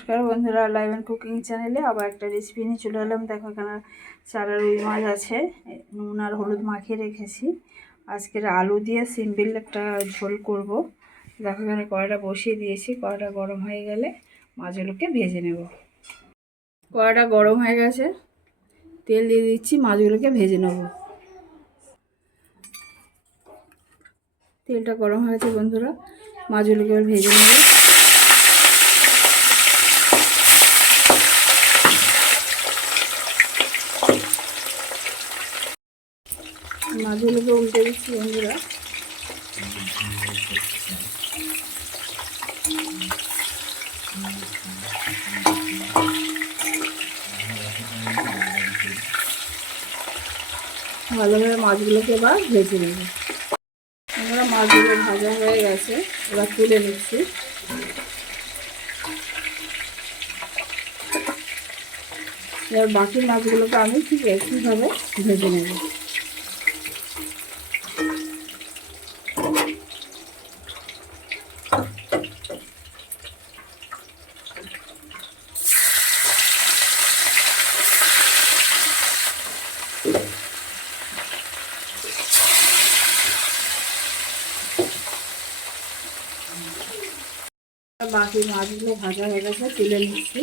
নমস্কার বন্ধুরা live and cooking চ্যানেলে আবার একটা রেসিপি নিয়ে চলে এলাম। দেখো এখানে চারা রুই মাছ আছে, নুন আর হলুদ মাখিয়ে রেখেছি। আজকের আলু দিয়ে সিম্পল একটা ঝোল করব। দেখো এখানে কড়াটা বসিয়ে দিয়েছি কড়াটা গরম হয়ে গেলে মাছগুলোকে ভেজে নেব। কড়াটা গরম হয়ে গেছে, তেল দিয়ে দিচ্ছি মাছগুলোকে ভেজে নেব। তেলটা গরম হয়ে গেছে বন্ধুরা মাছগুলোকে ভেজে নেব। মাছগুলোকে উল্টে দিচ্ছি বন্ধুরা। ভালোভাবে মাছগুলোকে এবার ভেজে নেব। আমরা মাছগুলো ভাজা হয়ে গেছে, এবার তুলে নিচ্ছি। এবার বাকি মাছগুলোকে আমি ঠিক একইভাবে ভেজে নেব। বাকি মাছগুলো ভাজা হয়ে গেছে, তুলে নিচ্ছি।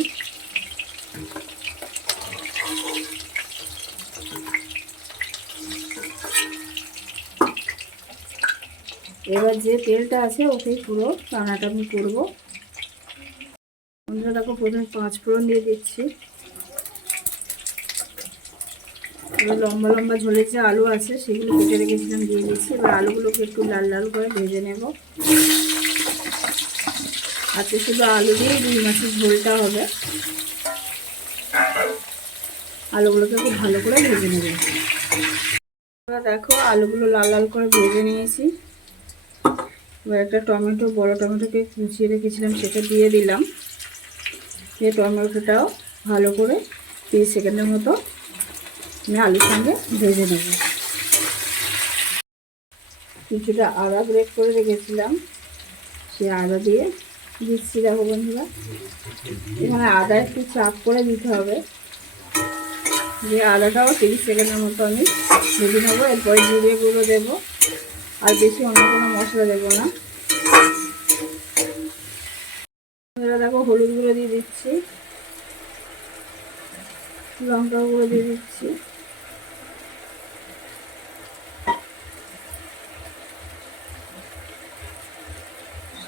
এবার যে তেলটা আছে ওকেই পুরো রান্নাটা আমি করব। বন্ধুরা, দেখো প্রথমে পাঁচ ফোড়ন দিয়ে দিচ্ছি। এবার লম্বা লম্বা ঝোলের যে আলু আছে, সেগুলো কেটে রেখেছিলাম, দিয়ে দিচ্ছি। এবার আলুগুলোকে একটু লাল লাল করে ভেজে নেব। আজকে শুধু আলু দিয়ে রুই মাছের ঝোলটা হবে। আলুগুলোকে খুব ভালো করে ভেজে নেবে। দেখো, আলুগুলো লাল লাল করে ভেজে নিয়েছি। এবার একটা টমেটো, বড় টমেটোকে কুচিয়ে রেখেছিলাম, সেটা দিয়ে দিলাম। দিয়ে টমেটোটাও ভালো করে তিরিশ সেকেন্ডের মতো আমি আলুর সঙ্গে ভেজে নেব। কিছুটা আদা ব্রেক করে রেখেছিলাম। সে আদা দিয়ে দিচ্ছি দেখো বন্ধুরা। এখানে আদা একটু চাপ করে দিতে হবে। যে আদাটাও তিরিশ সেকেন্ডের মতো আমি ভেজে নেব, এরপরে জিরে গুঁড়ো দেবো। আর বেশি অন্য কোনো মশলা দেবো না। দেখো, হলুদ গুঁড়ো দিয়ে দিচ্ছি। লঙ্কা গুঁড়ো দিয়ে দিচ্ছি।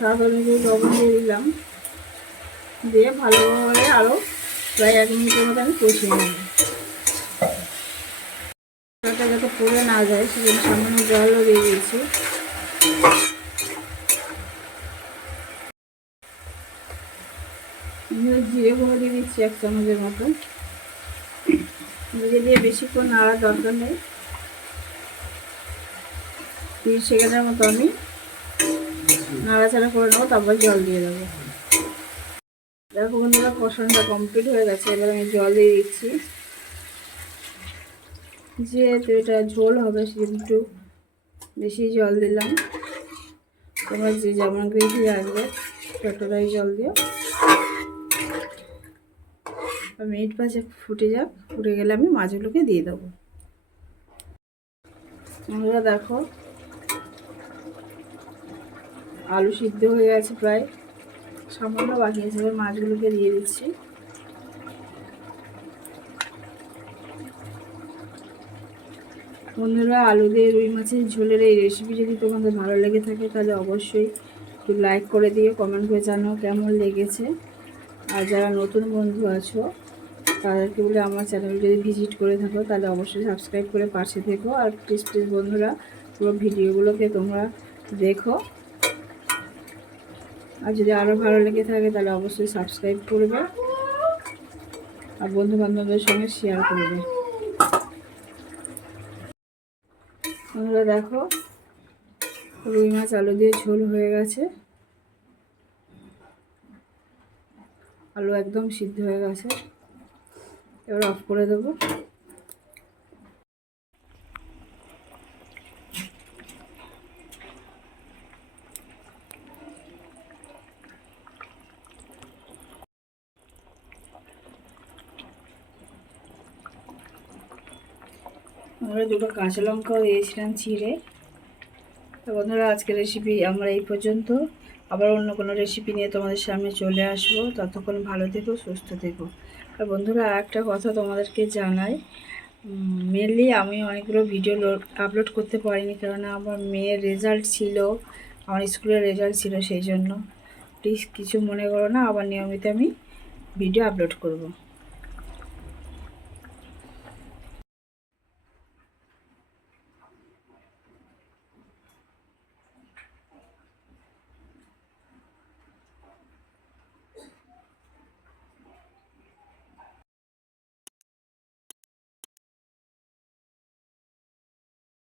স্বাদ অনুযায়ী লবণ দিয়ে দিলাম। দিয়ে ভালোভাবে আরও প্রায় এক মিনিটের মতো আমি কষিয়ে নেব। যাতে পড়ে না যায়, সেজন্য সামান্য জলও দিয়ে দিয়েছি। জিরে গুঁড়ো দিয়ে দিচ্ছি এক চামচের মতো। ভেজে দিয়ে বেশিক্ষণ নাড়ার দরকার নেই। তিরিশ সেকেন্ডের মতো আমি নাড়াচাড়া করে নেব, তারপর জল দিয়ে দেবো। দেখো বন্ধুরা কষানোটা কমপ্লিট হয়ে গেছে। এবার আমি জল দিয়ে দিচ্ছি। যেহেতু এটা ঝোল হবে, সেহেতু বেশি জল দিলাম। তোমরা যে যেমন গ্রেভি আসবে, ততটাই জল দিও। মিনিট পাঁচে ফুটে যাক, ফুটে গেলে আমি মাছগুলোকে দিয়ে দেবো। আমরা দেখো আলু সিদ্ধ হয়ে গেছে প্রায়। সামান্য বাকি আছে মাছগুলোকে দিয়ে দিচ্ছি। বন্ধুরা, আলু দিয়ে রুই মাছের ঝোলের এই রেসিপি যদি তোমাদের ভালো লেগে থাকে, তাহলে অবশ্যই একটু লাইক করে দিয়ে কমেন্ট করে জানাও কেমন লেগেছে। আর যারা নতুন বন্ধু আছো, তাদেরকে বলে আমার চ্যানেল যদি ভিজিট করে থাকো, তাহলে অবশ্যই সাবস্ক্রাইব করে পাশে থেকো। আর প্লিজ প্লিজ বন্ধুরা, পুরো ভিডিওগুলোকে তোমরা দেখো। আর যদি আরও ভালো লেগে থাকে তাহলে অবশ্যই সাবস্ক্রাইব করবে আর বন্ধু বান্ধবদের সঙ্গে শেয়ার করবে। বন্ধুরা দেখো, রুই মাছ আলু দিয়ে ঝোল হয়ে গেছে। আলু একদম সিদ্ধ হয়ে গেছে। এবার অফ করে দেবো। আমরা দুটো কাঁচা লঙ্কাও দিয়েছিলাম চিড়ে তো বন্ধুরা, আজকের রেসিপি আমরা এই পর্যন্ত। আবার অন্য কোনো রেসিপি নিয়ে তোমাদের সামনে চলে আসব। ততক্ষণ ভালো থেকো, সুস্থ থেকো। আর বন্ধুরা একটা কথা তোমাদেরকে জানাই। মেনলি আমি অনেকগুলো ভিডিও লোড আপলোড করতে পারিনি কারণ আমার মেয়ের রেজাল্ট ছিল, আমার স্কুলের রেজাল্ট ছিল সেই জন্য। প্লিজ কিছু মনে করো না, আবার নিয়মিত আমি ভিডিও আপলোড করব।